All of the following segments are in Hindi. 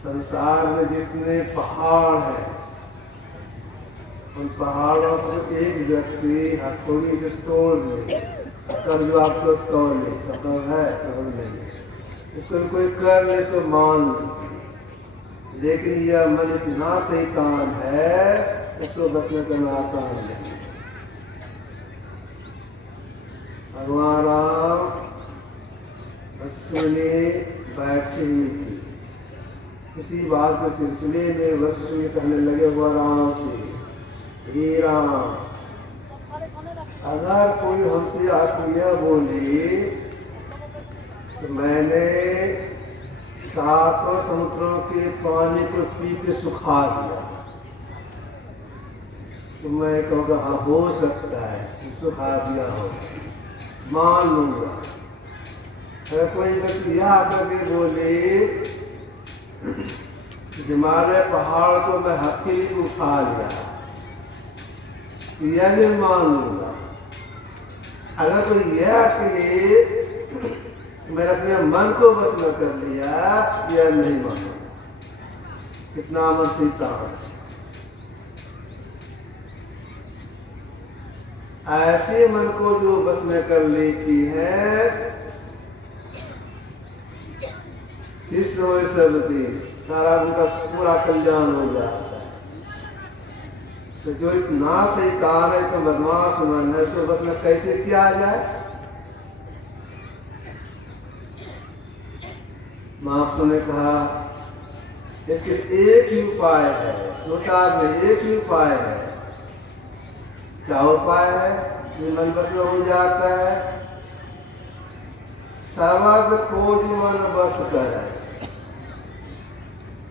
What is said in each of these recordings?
संसार में जितने पहाड़ हैं उन पहाड़ों को एक व्यक्ति हथौड़ी से तोड़ ले तब जो आपको तोड़ ले, सफल है सफल नहीं। इसको कोई कर ले तो मान लीजिए, लेकिन यह मन इतना शैतान है इसको बस में करना आसान नहीं। भगवान राम अश्विनी बैठी हुई थी, किसी बात के सिलसिले में वशिष्ठ कहने लगे हुआ राम से, हे राम, अगर कोई हमसे आपको यह बोले तो मैंने सातों समुद्रों के पानी को पी के सुखा दिया, तो मैं कहूँगा हाँ हो सकता है सुखा दिया हो, मान लूंगा। अगर कोई व्यक्ति यह आकर के बोले हिमालय पहाड़ को मैं हथेली को उठा लिया, यह भी मान लूंगा। अगर कोई यह कहे मैंने अपने मन को बस न कर लिया, यह नहीं मानो। कितना अमर सीता ऐसे मन को जो बस में कर लेती है, शिष्य हो सब देश, सारा उनका पूरा कल्याण हो जाता है। तो जो इतना शैतान है, तो बदमाश मन है, उसको बस में कैसे किया जाए? महाप्रभु ने कहा इसके एक ही उपाय है, दो चार में एक ही उपाय है। क्या उपाय है? ये मन बस में हो जाता है, शब्द को जो मन बस करे।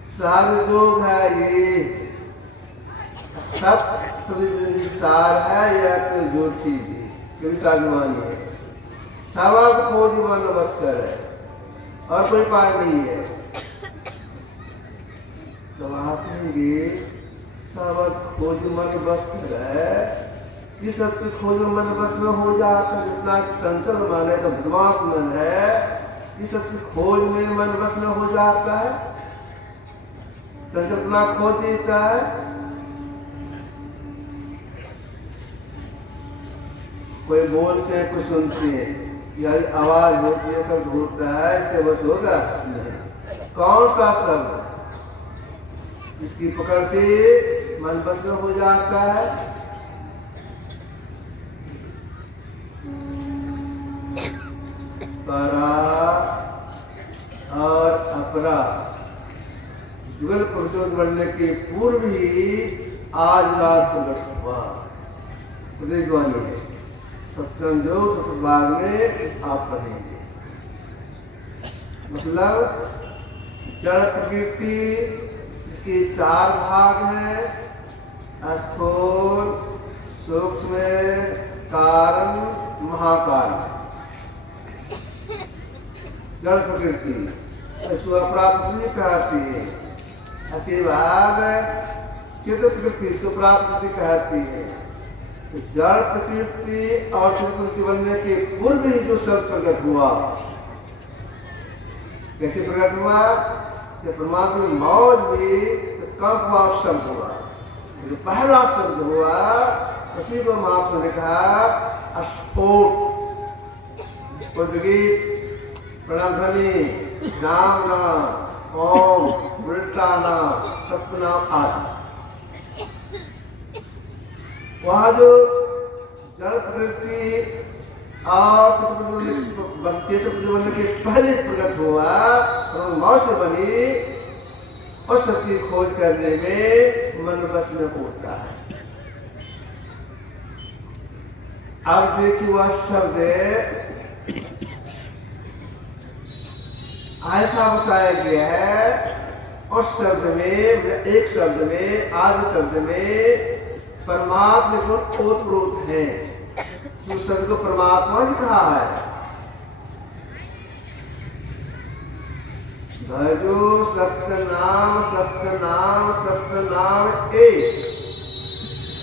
सार योग है ये, सब सार है या तो ज्योति भी, क्योंकि साधुवानी है। शब्द को जो मन बस करे और कोई उपाय नहीं है। तो आप कहेंगे शब्द खोज मन बस करे, ये सबकी खोज मन बस में हो जाता है। जितना चंचल मन है, तो बदमाश मन है, ये सबकी खोज में मन बस में हो जाता है, चंचलपना खो देता है। कोई बोलते हैं, कुछ सुनते हैं, यह आवाज होती है, शब्द होता है, इससे बस होगा नहीं। कौन सा शब्द इसकी पकड़ से मन बस में हो जाता है? परा और अपरा जुगल प्रचोद बनने के पूर्व ही आज रात प्रकट हुआ। उदयवानी है सत्संग जो सतभाग में आप पढ़ेंगे। मतलब जड़ प्रकृति, इसके चार भाग हैं, स्थूल, सूक्ष्म, कारण, महाकारण। जड़ प्रकृति इसको अप्राप्ति कहती है। इसके बाद चित्त प्रकृति इसको प्राप्ति कहती है। तो जड़ प्रकृति और चित्त प्रकृति बनने के पूर्व ही जो शब्द प्रकट हुआ, कैसे प्रकट हुआ? जब परमात्मा की मौज हुई तो कंप हुआ शब्द हुआ। जो पहला शब्द हुआ उसी को महाप्रभु ने कहा स्फोट। प्रणाम ध्वनि, राम नाम, ओम, उल्टा नाम, सत्यनाम आदि। वहाँ जो जड़ प्रकृति और चेतन बनने के पहले प्रकट हुआ, मौत से बनी, और सबकी खोज करने में मन बस में होता है। अब देखिए वह शब्द ऐसा बताया गया है, और शब्द में, एक शब्द में, आदि शब्द में परमात्मा गुण ओतप्रोत है। उस शब्द को परमात्मा ने कहा है। भजो सत्यनाम सत्यनाम सत्यनाम एक।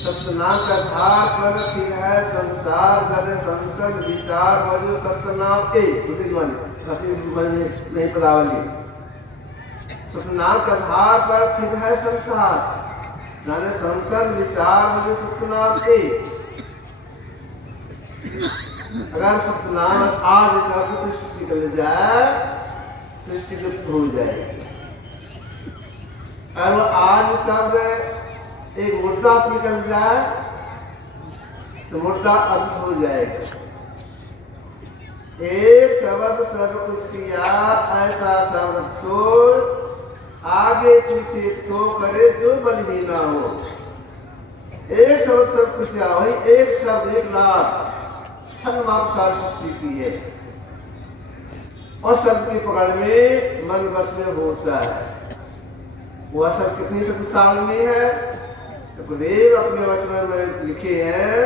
सत्यनाम का धार पर फिर है संसार धरे संतन विचार, भजो सत्यनाम एक। नहीं पदावली। सत्यनाम का धार पर फिर है संसार धरे संतन विचार, भजो सत्यनाम एक। अगर सत्यनाम आज शब्द से सृष्टि निकल जाए, सृष्टि लुप्त हो जाएगी। अगर आज शब्द एक मुर्दा से निकल जाए तो मुर्दा अदृश्य हो जाएगा। एक शब्द सब कुछ किया, ऐसा शब्द सोच आगे पीछे तो करे जो बलहीन ना हो। एक शब्द सब कुछ किया, वही एक शब्द 1 लाख क्षण सृष्टि की है, और शब्द की पकड़ में मन बस में होता है। वह शब्द कितनी शक्तिशाली में है? तो गुरुदेव अपने वचन में लिखे हैं,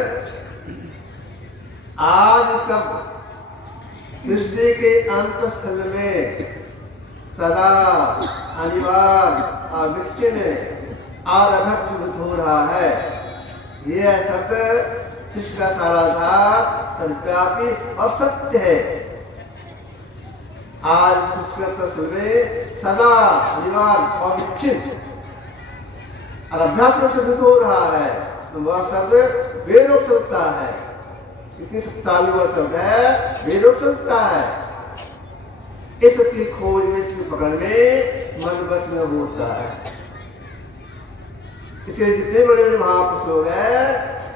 आज शब्द सृष्टि के अंत स्थल में सदा अनिवार्य अविच्छिन्न और अभक्त हो रहा है। यह शब्द सृष्टि का साराधार, सर्वव्यापी और सत्य है। आज संस्कृत में सदा अनिवार्य अविच्छिन्न और अभ्यास रूप से सिद्ध हो रहा है। वह शब्द बेरोक चलता है, इतनी शक्तिशाली वह शब्द है, बेरोक चलता है। इसकी खोज में, इसकी पकड़ में मन बस में होता है। इसलिए जितने बड़े बड़े महापुरुष लोग हैं,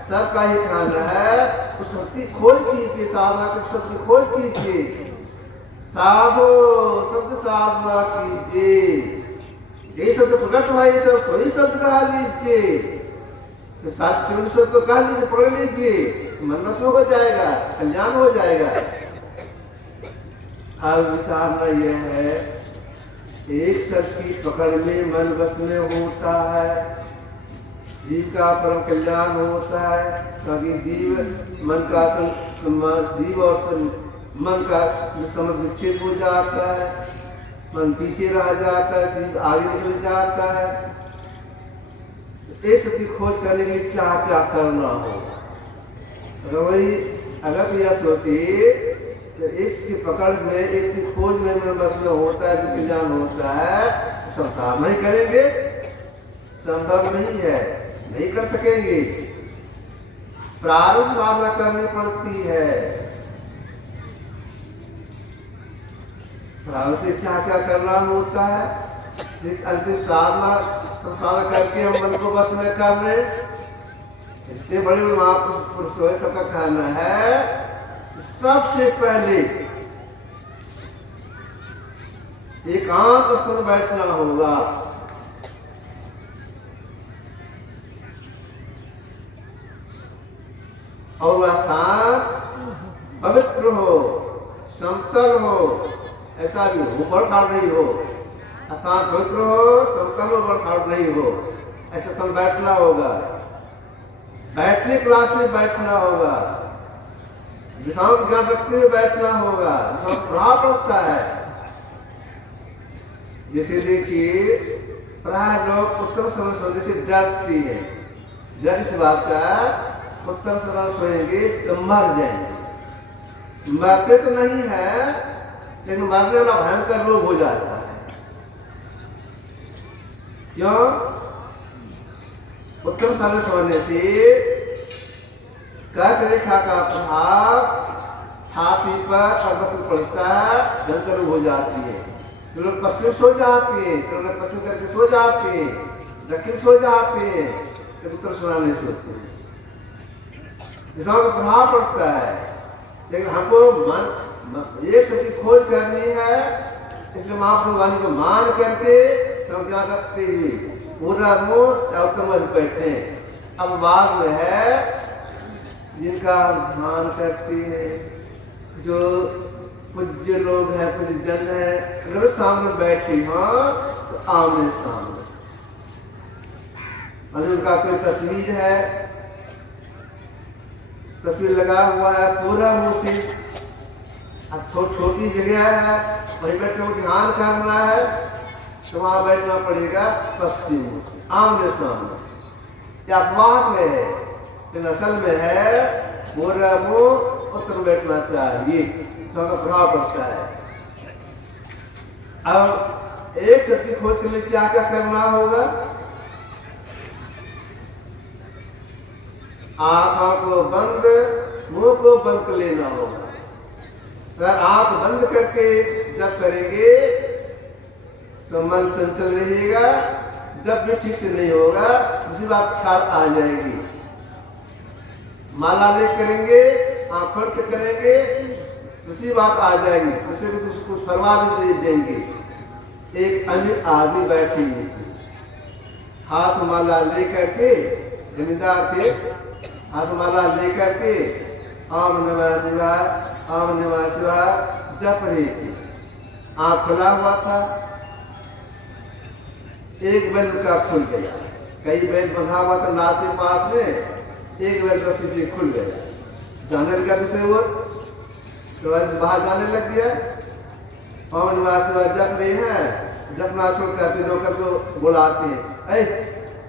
सबका ही कहना है उस शक्ति खोज कीजिए, साधना की शक्ति खोज कीजिए, साधो शब्द साधना कीजिए। यही शब्द प्रकट हुआ, ये सब वही शब्द कहा लीजिए, शास्त्र शब्द को कहा लीजिए, पढ़ लीजिए, मन बस में हो जाएगा, कल्याण हो जाएगा। अब विचारना यह है, एक शब्द की पकड़ में मन बस में होता है, जीव का परम कल्याण होता है। क्योंकि जीव मन का जीव और मन का समझ विच्छेद हो जाता है, मन पीछे रह जाता है, जीव आगे निकल जाता है। एक शब्द की खोज करने के लिए क्या क्या करना हो, अगर यह सोचे तो इसकी पकड़ में, इसकी खोज में मन बस में होता है, जो कल्याण होता है, संसार नहीं करेंगे, संभव नहीं है, नहीं कर सकेंगे। प्रारंभ साधना करनी पड़ती है। प्रारंभ से क्या क्या करना होता है, अंतिम साधना करके हम मन को बस में कर रहे। इतने बड़े महापुरुष सबका कहना है, सबसे पहले एकांत स्थान में बैठना होगा। और वह स्थान पवित्र हो, समतल हो, ऐसा भी हो, बड़खाड़ नहीं हो। स्थान पवित्र हो, समतल हो, बड़खाड़ नहीं हो, ऐसा स्थान बैठना होगा। बैठने क्लास में बैठना होगा, दिशाओं का ज्ञान रखते हुए बैठना होगा, दिशाओं प्रभाव पड़ता है। जैसे देखिए, प्राय लोग उत्तर समय सोने से डरती है, डर इस बात का उत्तर समय सोएंगे तो मर जाएंगे। मरते तो नहीं है, लेकिन मरने वाला भयंकर रोग हो जाता है। क्यों? उत्तर समय सोने से कर्क रेखा का प्रभाव छाती पर और बस पड़ता है, भयंकर रोग हो जाती है। लोग पश्चिम सो जाते हैं, लोग पश्चिम करके सो जाते हैं, दक्षिण सो जाते हैं, उत्तर सोना नहीं सोते हैं। दिशाओं का प्रभाव पड़ता है। लेकिन हमको एक शब्द की खोज करनी है, इसलिए महापुरुष वाणी को मान करके सब ज्ञान रखते हुए पूरा मुंह या उत्तर मध्य बैठे। अब बाद में है जिनका ध्यान करते हैं, जो पूज्य लोग हैं, पूज्य जन है, अगर सामने बैठे हो तो आमने सामने, उनका कोई तस्वीर है, तस्वीर लगा हुआ है पूरा मुंह से, अब छोटी जगह है, वहीं बैठ कर ध्यान करना है तो वहां बैठना पड़ेगा पश्चिम मुंह से, आमने सामने। या अपवाद में है, लेकिन असल में है पूरा मुंह उत्तर बैठना चाहिए, सबका प्रभाव पड़ता है। अब एक शब्द की खोज के लिए क्या क्या करना होगा? आंखों को बंद, मुंह को बंद कर लेना होगा। अगर आंख बंद करके जब करेंगे तो मन चंचल रहेगा, जब भी ठीक से नहीं होगा उसी बात ख्याल आ जाएगी। माला ले करेंगे, आंख खोल के करेंगे, उसी बात आ जाएगी, उसे भी कुछ फरमा भी दे देंगे। एक अमीर आदमी बैठे हुए थे, हाथ माला लेकर के, जमींदार थे, हाथ माला लेकर के ओम नमः शिवाय, ओम नमः शिवाय जप रहे थे। आंख खुला हुआ था, एक बैल का खुल गया, कई बैल बंधा हुआ था नाथ के पास में, एक बैल रस्सी से खुल गया, जाने लगा दूसरे ओर, तो वैसे बाहर जाने लग गया। ओम नमः शिवाय जप रहे हैं, जपना छोड़ करते नौकर को बुलाते हैं,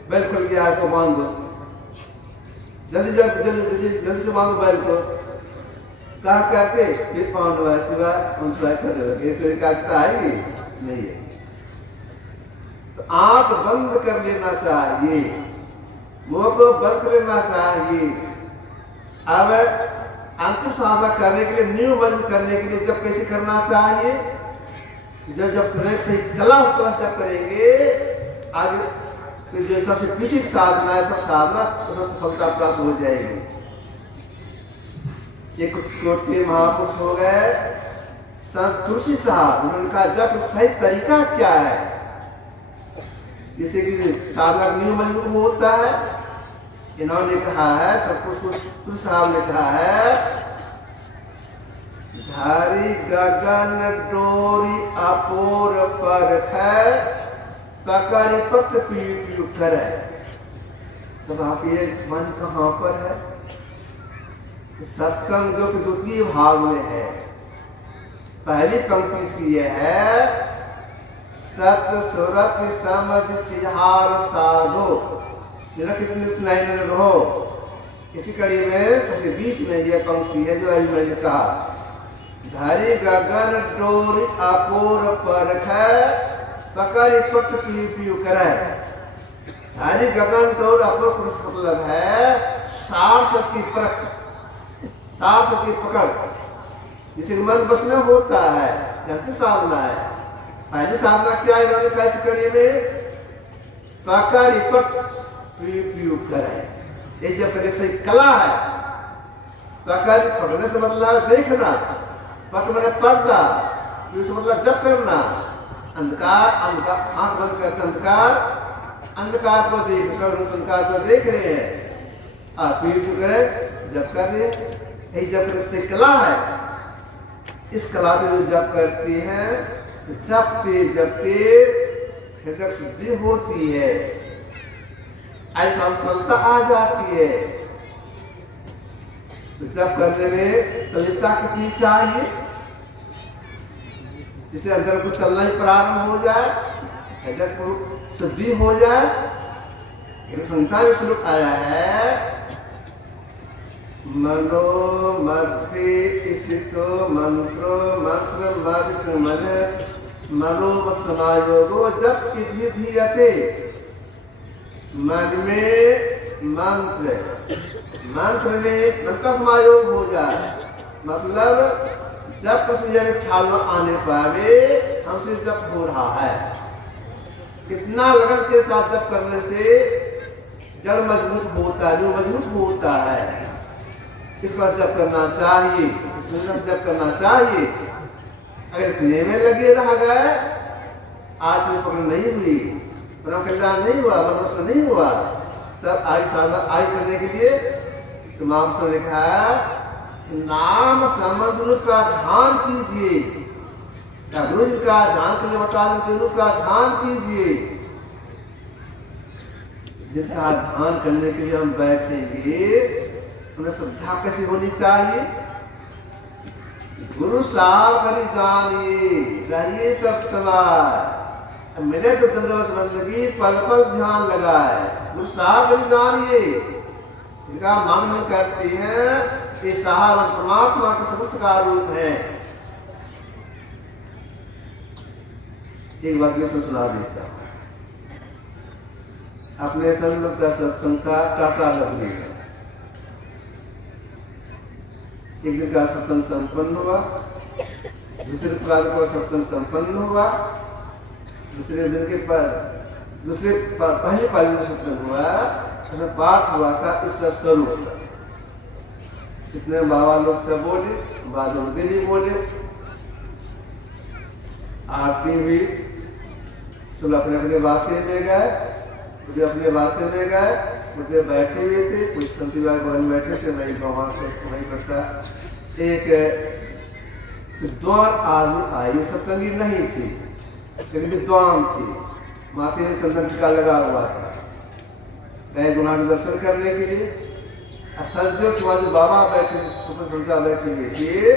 बैल खुल गया है तो बांध दो, जल्दी से बांधो बैल को। कह करके फिर पौन शिवाय करने लगे। इसलिए एकाग्रता आएगी नहीं है। तो आंख बंद कर लेना चाहिए, मुंह को बंद कर लेना चाहिए। अब अंतिम साधना करने के लिए, न्यू मजबूत करने के लिए जब कैसे करना चाहिए, जब करने से कला होता जब करेंगे आगे, फिर जो सबसे पीछे साधना है सब साधना उसमें सफलता प्राप्त हो जाएगी। एक छोटे महापुरुष हो गए संत तुलसी साहब, उन्होंने कहा जब सही तरीका क्या है, जिससे कि साधना न्यू मजबूत होता है। इन्होंने कहा है, तुलसी साहब ने कहा है, धारी गगन डोरी अपोर पर है, पकड़ी पट पीठ उठर है। तब आप ये मन कहाँ पर है? सत्संग जो कि द्वितीय भाग में है। पहली पंक्ति इसकी यह है, सत्य सुरत समझ सिहार साधो, कितने रहो। इसी कड़ी में सबसे बीच में यह पंक्ति है जो अभी मैंने कहा, धारी गगन डोरी अपोर पर है, पकड़ी पट पीऊ करे। धारी गगन डोर अपोर पुरुष मतलब है सार शक्ति परख, सार शक्ति पकड़, जिसे मन बसना होता है। अंतिम साधना है। पहली साधना क्या है? इन्होंने कैसे कड़ी में पकड़ी पट पीऊ करे। ये जब करने से कला है। पकड़ पकड़ने से मतलब देखना, पट मैंने पर्दा, से मतलब जब करना। अंधकार आंख बंद करते अंधकार को देख, अंधकार को देख रहे हैं, आप पीऊ करे जब कर रहे हैं। यही जब से कला है। इस कला से जो जप करती हैं, जपते हृदय शुद्धि होती है, ऐसा सरलता आ जाती है। तो जप करने में तल्लीनता कितनी चाहिए, जिससे अंदर कुछ चलना ही प्रारंभ हो जाए, हृदय को शुद्धि हो जाए। एक संहिता में श्लोक आया है, मनो मध्य स्थितो मंत्रो मंत्र मध्य मन मनो मत समायोगो जब विधीयते। मन में मंत्र में मन का समायोग हो जाए, मतलब जब कसम ख्याल में आने पावे हमसे जब हो रहा है। कितना लगन के साथ जब करने से जड़ मजबूत होता है, मजबूत होता है। इसका जप करना चाहिए, जप करना चाहिए। अगर इतने में लगे रह गए, आज में पकड़ नहीं हुई, परम कल्याण नहीं हुआ, मनोस नहीं हुआ, तब आई साधना आई करने के लिए तो महापुरुषों ने कहा, नाम समुद्र का ध्यान कीजिए। गुरु जी का ध्यान करने बताते का ध्यान कीजिए। जिनका ध्यान करने के लिए हम बैठेंगे, उन्हें श्रद्धा कैसे होनी चाहिए? गुरु साहब करी जानिए, रहिए सब समय, मिले तो दंडवत बंदगी, पल पल ध्यान लगाए। गुरु साहब करी जानिए, जिनका मानन करते हैं कि साहब परमात्मा के समस्त का रूप है। एक बात मैं सुना देता हूँ। अपने संत का सत्संग का टाटा रख लिया। एक दिन का सत्संग संपन्न हुआ, दूसरे प्रकार का सत्संग संपन्न हुआ, दूसरे दिन के पहले पाली में सत्संग हुआ, उसमें पाठ हुआ था इसका स्वरूप। कितने बाबा लोग सब बोले, बादल भी बोले, आरती हुई, सब अपने अपने वासे में गए, मुझे अपने वासे में गए, मुझे बैठे हुए थे, कुछ संती भाई बहन बैठे थे, वही भगवान से वही करता। एक विद्वान आदमी आई, सत्संगी नहीं थी, लेकिन विद्वान थी, माथे में चंदन टीका लगा हुआ था, गए गुरुनाथ के दर्शन करने के लिए। संजो शिवाजी बाबा बैठे, सुपर संजा बैठे हुए थे,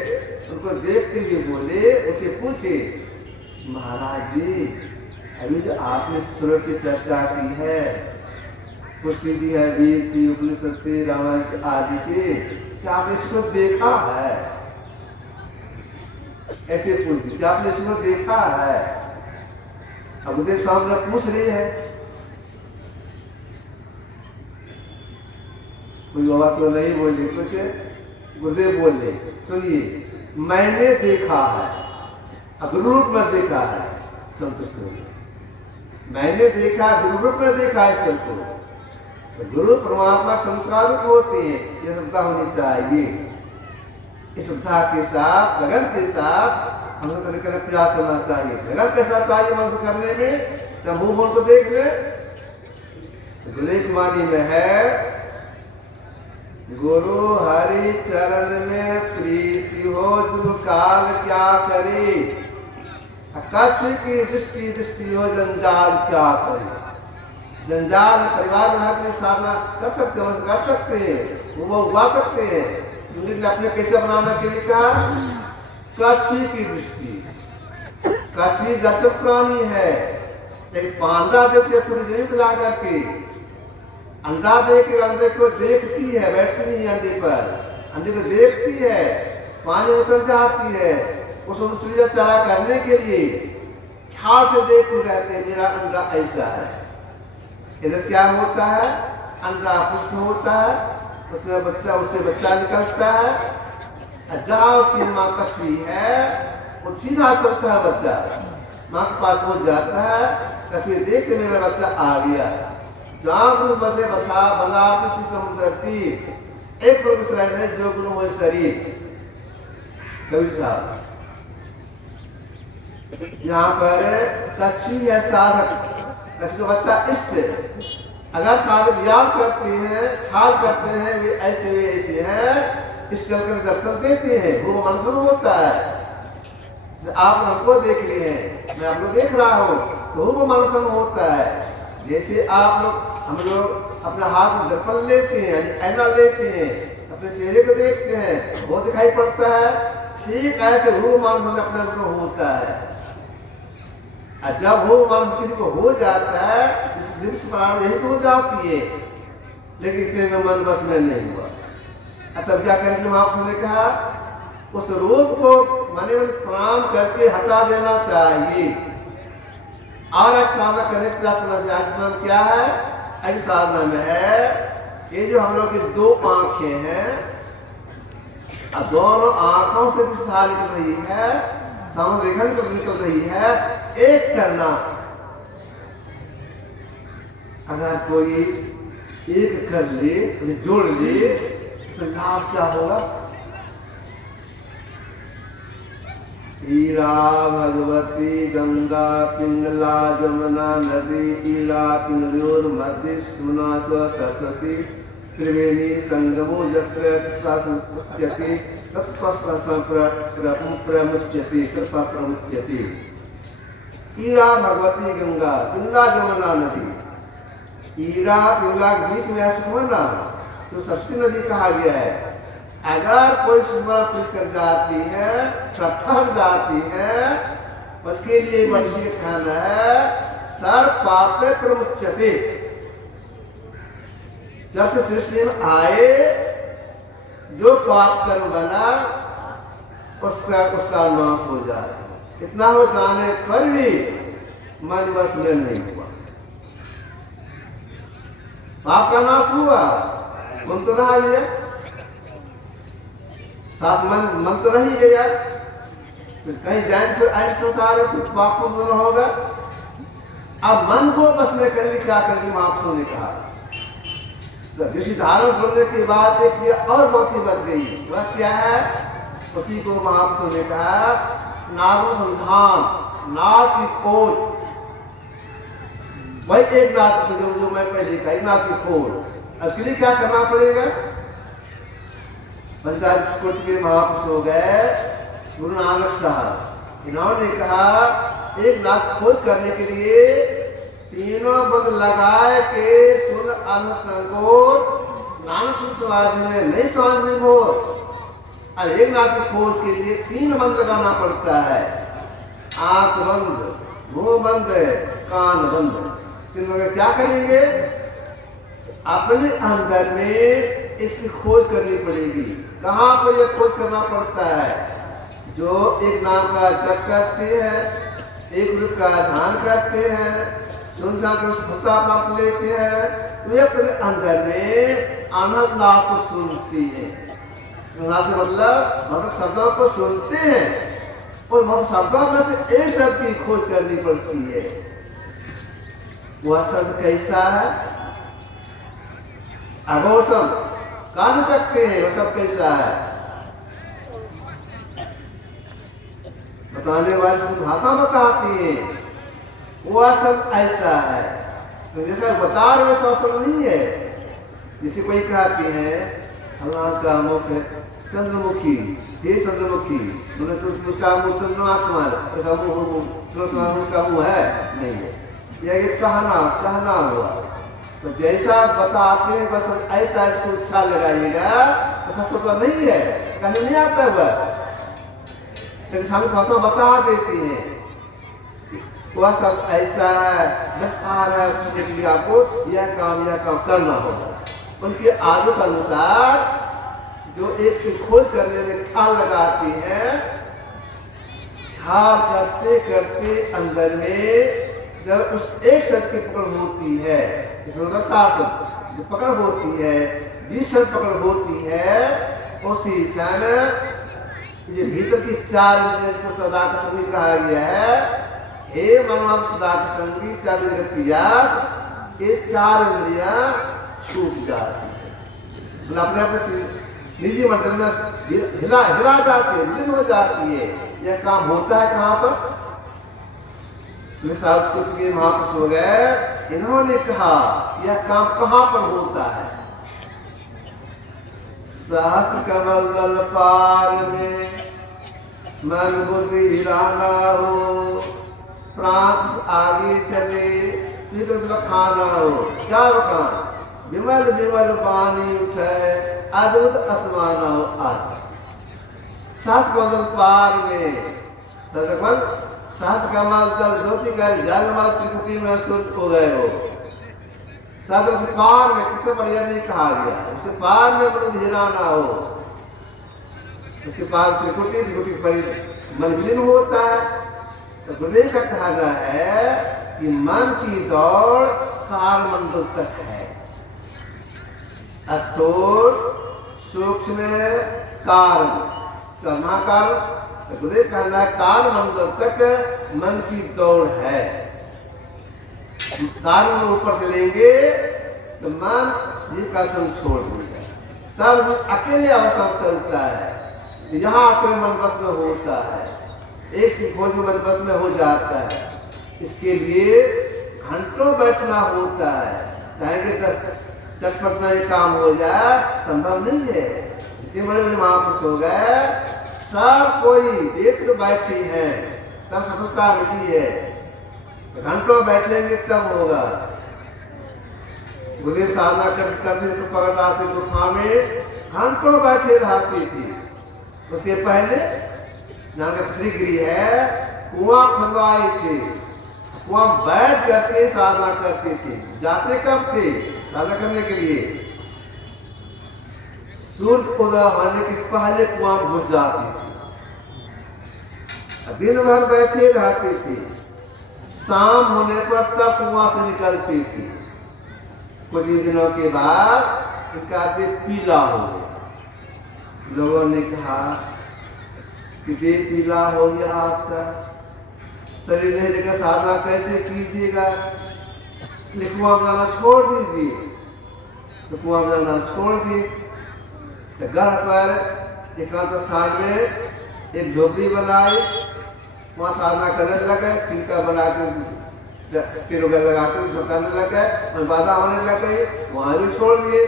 उनको देखते हुए बोले, उनसे पूछे, महाराज जी अभी जो आपने सूरत की चर्चा की है, पुष्टि दी है वेद से, उपनिषद से, रामायण से आदि से, क्या आपने इसको देखा है? ऐसे पूछती, क्या आपने सूरज देखा है? अब गुरुदेव सामने पूछ रही है, कोई बाबा तो नहीं बोली, कुछ गुरुदेव बोले, सुनिए, मैंने देखा है, अब रूप में देखा है, संतुष्ट हो गया। मैंने देखा, रूप में देखा है ईश्वर को। तो गुरु परमात्मा संस्कार रूप होते हैं, ये श्रद्धा होनी चाहिए। इस श्रद्धा के साथ, लगन के साथ हमको करने का प्रयास करना चाहिए। लगन कैसा चाहिए मंत्र करने में, शंभु मोल को देखने। गुरुदेव वाणी में है, गुरु हरि चरण में प्रीति हो जो काल क्या करे, कच्छ की दृष्टि दृष्टि हो जंजाल क्या करे। जंजाल परिवार में अपने सामना कर सकते हैं, कर सकते हैं, वो उगा सकते हैं। उन्होंने अपने कैसे बनाने के लिए कहा, कच्छ की दृष्टि। कच्छ जचक प्राणी है, एक पांडा देते सूर्य बुला करके, अंडा दे के अंडे को देखती है, बैठती नहीं अंडे पर, अंडे को देखती है, पानी उतर जाती है, उसको चूजा चरा करने के लिए ख्याल से देखते रहते हैं, मेरा अंडा ऐसा है। इधर क्या होता है, अंडा पुष्ट होता है, उसमें बच्चा, उससे बच्चा निकलता है। जहाँ उसकी माँ कछुई है, वो सीधा चलता है बच्चा, माँ के पास पहुंच जाता है, कछुई देख के मेरा बच्चा आ गया। जहाँ गुरु बसे बसा बनारस समुद्र तीर, एक गुरु शरण है जो गुरु हो शरीर। कबीर साहब यहाँ पर कच्छी है साधक, कच्छी का बच्चा इष्ट। अगर साधक याद करते हैं, ख्याल करते हैं, वे ऐसे हैं, इष्ट कर दर्शन देते हैं, वो मनसन होता है। आप हमको देख रहे हैं, मैं आपको देख रहा हूँ, तो वो मनसन होता है। जैसे आप लोग, हम लोग अपना हाथ में दर्पण लेते हैं, यानी ऐना लेते हैं, अपने चेहरे को देखते हैं, वो दिखाई पड़ता है। ठीक ऐसे वो मानस अपने अंदर होता है। और जब वो मानस किसी को हो जाता है, इस दृश्य प्राण यही से हो जाती है, लेकिन इतने में मन बस में नहीं हुआ। तब क्या करेंगे, आपने कहा उस रोग को मन में प्रणाम करके हटा देना चाहिए और एक साधना करने का प्रयास करना चाहिए। साधना क्या है, एक साधना में है, ये जो हम लोग की दो आंखें हैं, दोनों आंखों से दिशा निकल रही है, सामने रेखा निकल रही है, एक करना। अगर कोई एक कर ले, जोड़ ले, तो लाभ क्या होगा। ईला भगवती गंगा पिंगला जमुना नदी, ईला पिंगलोर मध्य सुना च सरस्वती, त्रिवेणी संगमो जत्र तत्प्रमुच्यते प्रमुच्यते। ईला भगवती गंगा, पिंगला जमुना नदी, ईला पिंगला के बीच में सुमना तो सरस्वती नदी कहा गया है। अगर कोई पुलिस कर जाती है, ठहर जाती है, उसके लिए मनुष्य के कहना है, सर पापे प्रमुच्यते। जब से सृष्टि में आए, जो पाप कर्म बना उसका नाश हो जाए। इतना हो जाने पर भी मन बस में नहीं हुआ, पाप का नाश हुआ, मन तो रहा लिया, साथ मन तो रह ही गया। फिर कहीं जाए तो ऐसे संसार पाप को दोनों होगा। अब मन को बसने के लिए क्या करेंगे, महापुरुषों ने कहा। ऋषि धारण होने के बाद एक और मौकी बच गई, वह क्या है, उसी को महापुरुषों ने कहा नागुसंधान, नाग की खोज। वही एक नाग जो मैं पहले कही, नाग की खोज। उसके लिए क्या करना पड़ेगा, पंचायत कोट के महापुरुष हो गए गुरु नानक साहब। इन्होंने कहा एक नाग खोज करने के लिए तीनों बंद लगाए के सुन अनुसंगोर, नानक समाज में नहीं समझ में हो। और एक नाग की खोज के लिए 3 बंद लगाना पड़ता है, आंख बंद, मुंह बंद, कान बंद। 3 बंद क्या करेंगे, अपने अंदर में इसकी खोज करनी पड़ेगी। कहाँ पर यह खोज करना पड़ता है, जो एक नाम का जप करते हैं, एक रूप का ध्यान करते हैं, सुनता को सफलता प्राप्त लेते हैं, वे अपने अंदर में आनंद लाभ को सुनती है। से मतलब शब्दों को सुनते हैं और मतलब शब्दों में से एक शब्द की खोज करनी पड़ती है। वह शब्द कैसा है? अघोषम काट सकते हैं, वह शब्द कैसा है? बताने वाली शुद्ध भाषा बताती है, वह शब्द ऐसा है। तो जैसा बता रहे वैसा शब्द नहीं है। जैसे कोई कहती है अल्लाह का मुख चंद्रमुखी, हे चंद्रमुखी, उसका मुख चंद्रमा समान, ऐसा उसका मुंह है नहीं है। ये कहना हुआ। तो जैसा बताते हैं बस ऐसा इसको अच्छा लगाइएगा, ऐसा तो नहीं है, कहने नहीं आता हुआ, लेकिन सामने भाषा बता देती है वह सब ऐसा है, बस आ रहा है उसके लिए आपको यह काम करना होगा। उनके आदेश अनुसार जो एक से खोज करने में ख्याल लगाती है, ख्याल करते करते अंदर में जब उस एक शब्द की पकड़ होती है, शासन जो पकड़ होती है, जिस शब्द पकड़ होती है, उसी क्षण ये भीतर की चार इंद्रियों को सदा का संगीत कहा गया है। हे मनोहर सदा का संगीत का जगत की यास, ये चार इंद्रियां छूट जाती है, अपने अपने निजी मंडल में हिला जाती है, विलीन हो जाती है। यह काम होता है कहाँ पर? के महापुरुष हो गए, इन्होंने कहा यह काम कहाँ पर होता है? सहस्त्र कमल दल पार में मन बुद्धि हिलाना हो, प्राण आगे चले खाना हो, क्या बखान विमल विमल पानी उठे, अद्भुत असमाना हो आज। सहस्त्र कमल पार में सहस्त्र कमल दल ज्योति कर जलमल त्रिकुटी में सूर्य हो गए हो। सहस्त्र पार में कितने बढ़िया नहीं कहा गया, उसके पार में बुद्धि हिलाना हो, उसके पार त्रिकुटी पर मन विलीन होता है। तो गुरुदेव का कहना है कि मन की दौड़ काल मंडल तक है, स्थूल सूक्ष्म कारण, इसका महाकारण। तो गुरुदेव कहना है काल मंडल तक मन की दौड़ है। कारण ऊपर से लेंगे तो मन जीव का संग छोड़ देगा, तब अकेले अवस्था में चलता है। यहाँ आकर मन बस में होता है, एक की खोज में मन बस में हो जाता है। इसके लिए घंटों बैठना होता है, चाहेंगे तो चटपट में ये काम हो जाए, संभव नहीं है। जितने बड़े बड़े महापुरुष हो गए, सब कोई देख तो बैठी है, तब सफलता मिली है। घंटों बैठेंगे तब होगा। गुरुदेव साधना करते तो पगड़ास गुफा में घंटों बैठे रहती थी। उसके पहले नाम का त्रिगिरी है, कुआं खुदवाई थी, कुआं बैठ करके साधना करते थे। जाते कब थे साधना करने के लिए? सूर्य उदय होने के पहले कुआं घुस जाती थी, दिन भर बैठे रहती थी, शाम होने पर तब कुआं से निकलती थी। कुछ ही दिनों के बाद इनका देह पीला हो गया। लोगों ने कहा कि देह पीला हो गया आपका, शरीर नहीं रहेगा, साधना कैसे कीजिएगा? कुआं में जाना छोड़ दीजिए। तो कुआं में जाना छोड़ दिए। तो गढ़ पर एकांत स्थान में एक झोपड़ी बनाई, वहाँ साधना करने लगे, टीका बना के पेड़ वगैरह लगा के उसको करने लगे, और बाधा होने लग गई, वहाँ भी छोड़ दिए।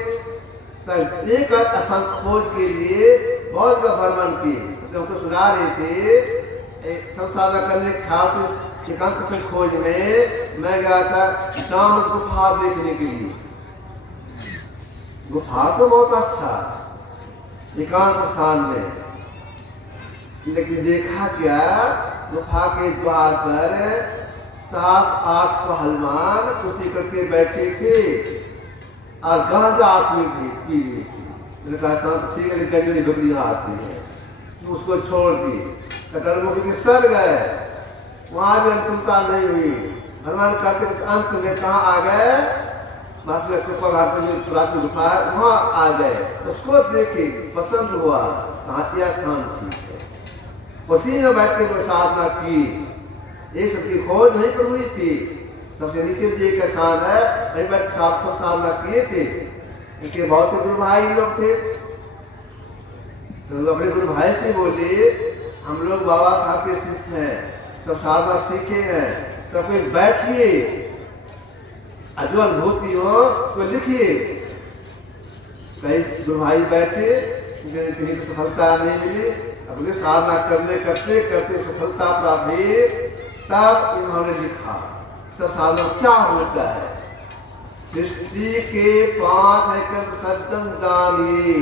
तो एक स्थान खोज के लिए बहुत भ्रमण किए, तो हमको सुना रहे थे। सब साधना करने के ख्याल से एकांत स्थल खोज में मैं गया था शाम गुफा देखने के लिए। गुफा तो बहुत अच्छा एकांत स्थान में, लेकिन देखा क्या, गुफा के द्वार पर 7-8 पहलवान कुश्ती करके बैठे थे और गांजा पी रही थी। मैंने कहा ठीक है, गंजड़ी बकरी आती है, तो उसको छोड़ दिए। कटरमुख स्वर्ग है, वहां भी अनुकूलता नहीं हुई। भगवान कहते अंत में कहाँ आ गए, बस में कृपा घाट में जो प्राचीन गुफा है वहां आ गए। उसको देखे पसंद हुआ, कहा यह स्थान ठीक है। उसी में बैठ के साधना की। ये सबकी खोज वहीं पर हुई थी। सबसे नीचे जी का स्थान है, वहीं बैठ के सब साधना किए थे। इनके बहुत से गुरु भाई लोग थे, तो अपने गुरु भाई से बोले हम लोग बाबा साहब के शिष्य हैं, सब साधना सीखे हैं, सब कोई बैठिए, जो अनुभूति हो उसको लिखिए। कई गुरु भाई बैठे, किसी को सफलता नहीं मिली, अपने साधना करते करते सफलता प्राप्त हुई, तब इन्होंने लिखा सब साधना क्या होता है। सृष्टि के 5 एकत्र सज्जन जानिए,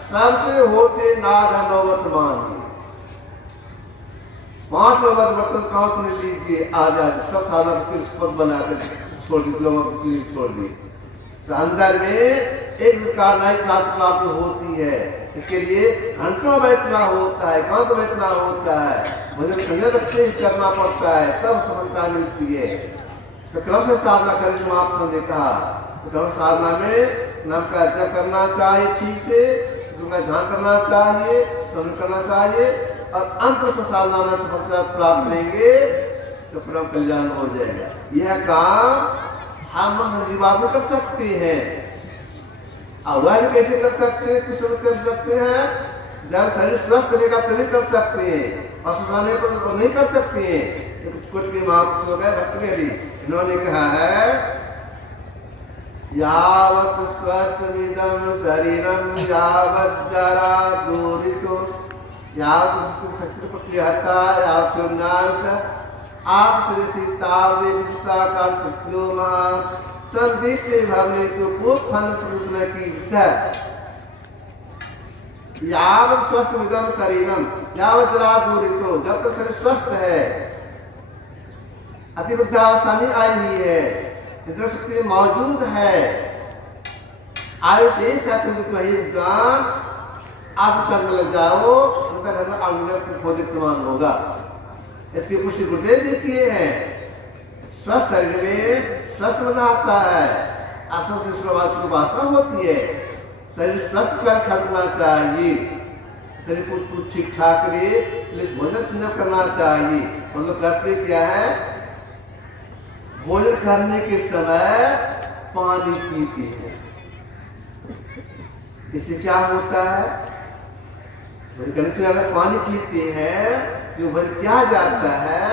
सबसे होते नाद नौवर्तमान। 5 नौवर्तन कहाँ सुन लीजिए, आजाद सब साधना पद बनाकर छोड़ दी, लोगों को छोड़ दी। तो अंदर में एक प्राप्त होती है। इसके लिए घंटों बैठना होता है, कहाँ तो बैठना होता है, मुझे संयम रखते ही करना पड़ता है, तब सफलता मिलती है। तो क्रम से साधना करें, जो आप ने कहा, तो क्रम साधना में नाम का जप करना चाहिए, ठीक से उनका ध्यान करना चाहिए, समझ करना चाहिए, और अंत में साधना में सफलता प्राप्त करेंगे तो परम कल्याण हो जाएगा। यह काम हम जीवात्मा कर सकते हैं। अवैध कैसे कर सकते हैं, किस कर सकते हैं, जब शरीर स्वस्थ रहेगा तभी कर सकते हैं, और सुनाने पर नहीं कर सकते हैं। कुछ के महापुरुष हो गए भट्टरी, इन्होंने कहा है यावत स्वस्थ विदम शरीरम यावत जरा दूरितो यावत शक्ति प्रतिहता यावत चुनाश आप श्री सीतावदे विशाकाल प्रत्योमा संदीप्ते भवने तो पूर्व फल स्वरूप में की विचार। यावत स्वस्थ विदम शरीरम यावत जरा दूरितो, जब तक शरीर स्वस्थ है, अति वृद्धावस्था नहीं आई हुई है, इंद्र शक्ति मौजूद है, आयु से ज्ञान आप कर्म लग जाओ, उनका घर में आग खोज समान होगा। इसके कुछ गुरुदेव भी किए हैं। स्वस्थ शरीर में स्वस्थ बना आता है, आसन से शुरुआत होती है। शरीर स्वस्थ कर करना चाहिए, शरीर को कुछ ठीक ठाक रहे, इसलिए भोजन सिंचन करना चाहिए। हम लोग करते क्या है, भोजन करने के समय पानी पीते हैं। इससे क्या होता है, भोजन करने से अगर पानी पीते हैं जो भोजन क्या जाता है,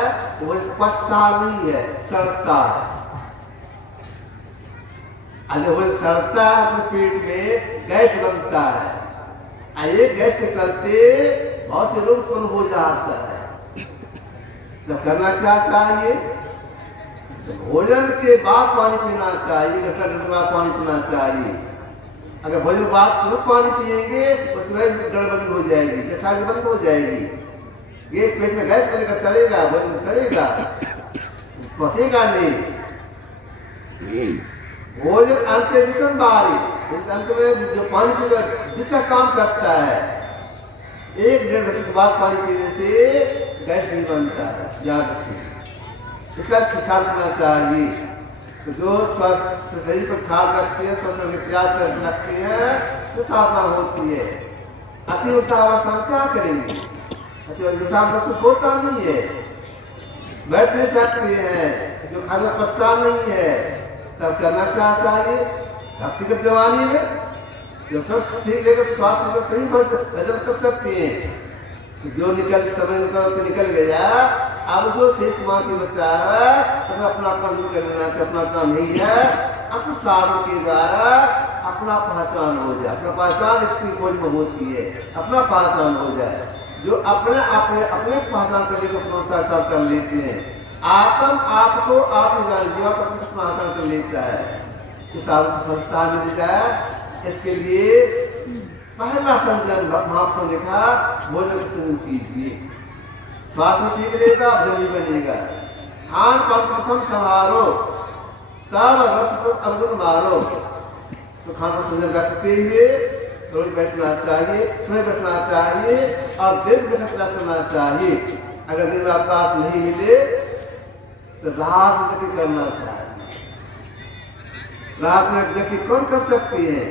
वो पचता नहीं है, सड़ता है। जब वो सड़ता है तो पेट में गैस बनता है, ये गैस के चलते बहुत से रोग उत्पन्न हो जाता है। तो करना क्या चाहिए, भोजन के बाद पानी पीना चाहिए, घंटा बाद पानी पीना चाहिए। अगर भोजन के बाद तुरंत पानी पिएंगे उसमें गड़बड़ी हो जाएगी, जठानी बंद हो जाएगी, ये पेट में गैस बनेगा, सड़ेगा, भोजन सड़ेगा, पचेगा नहीं। भोजन अंत विषम बारी, अंत में जो पानी पीगा जिसका काम करता है, 1-1.5 घंटे के बाद पानी पीने से गैस नहीं बनता है, याद रखिए। इसका ख्याल रखना चाहिए। तो जो स्वस्थ शरीर पर ख्याल रखते हैं, स्वस्थ होने प्रयास कर रखते हैं, तो साधना होती है। अति वृद्धावस्था में क्या करेंगे, अति वृद्धावस्था में कुछ होता नहीं है, बैठ नहीं सकते हैं, जो खाना पछता नहीं है, तब करना क्या चाहिए, व्यक्तिगत जवानी में जो स्वस्थ ठीक रहेगा तो स्वास्थ्य में कहीं भजन कर सकते हैं। जो निकल समय निकल गया, अब जो शेष माँ की बच्चा है तो अपना काम नहीं कर लेना चाहिए, अपना काम नहीं है। अत साधन के द्वारा अपना पहचान हो जाए, अपना पहचान इसकी खोज में होती है, अपना पहचान हो जाए। जो अपने अपने अपने पहचान करने को अपना साक्षात कर लेते हैं, आत्म आपको आप जान जीवा को अपने पहचान कर लेता है, कि सफलता मिल जाए। इसके लिए पहला संजन महापुरुषों ने कहा, भोजन संजन कीजिए, स्वास्थ्य ठीक रहेगा, जल्दी बनेगा। खान पान प्रथम संहारो, तब रस अर्जुन मारो। तो खान पर संजन रखते हुए रोज बैठना चाहिए, समय बैठना चाहिए, और दिन में प्रयास करना चाहिए। अगर दिन में अवकाश नहीं मिले तो रात में जबकि करना चाहिए। रात में जबकि कौन कर सकती है?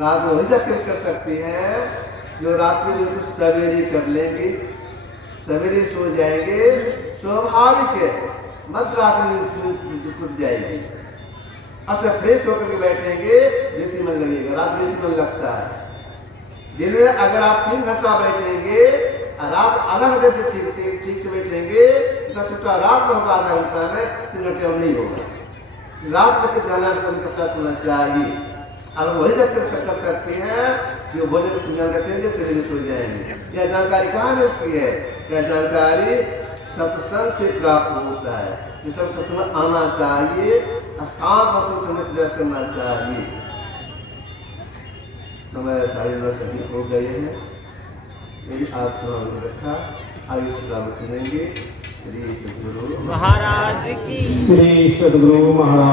रात में वही जबकि कर सकती है जो रात्रि में कुछ सवेरे कर लेंगे, सवेरे सो जाएंगे, स्वाभाविक है मध्य रात में टूट जाएगी। अच्छा फ्रेश होकर के बैठेंगे, बेसी मन लगेगा, रात बेसी मन लगता है। दिन में अगर आप 3 घंटा बैठेंगे, रात आधा घंटे से ठीक से बैठेंगे, इतना छुट्टा रात में होगा, आधा घंटा में 3 घंटे में नहीं होगा। रात तक जाना करना चाहिए। अगर वही जब कर सकते हैं जो भोजन संज्ञान रखेंगे, शरीर सो जाएंगे। यह जानकारी कहाँ मिलती है? यह जानकारी सत्संग से प्राप्त होता है। ये सब सत्संग में आना चाहिए, शांत वस्तु समय प्रयास करना चाहिए। समय 9:30 अधिक हो गए हैं। मेरी आप सलाम रखा, आगे सुनेंगे। श्री सद्गुरु महाराज की। श्री सद्गुरु महाराज।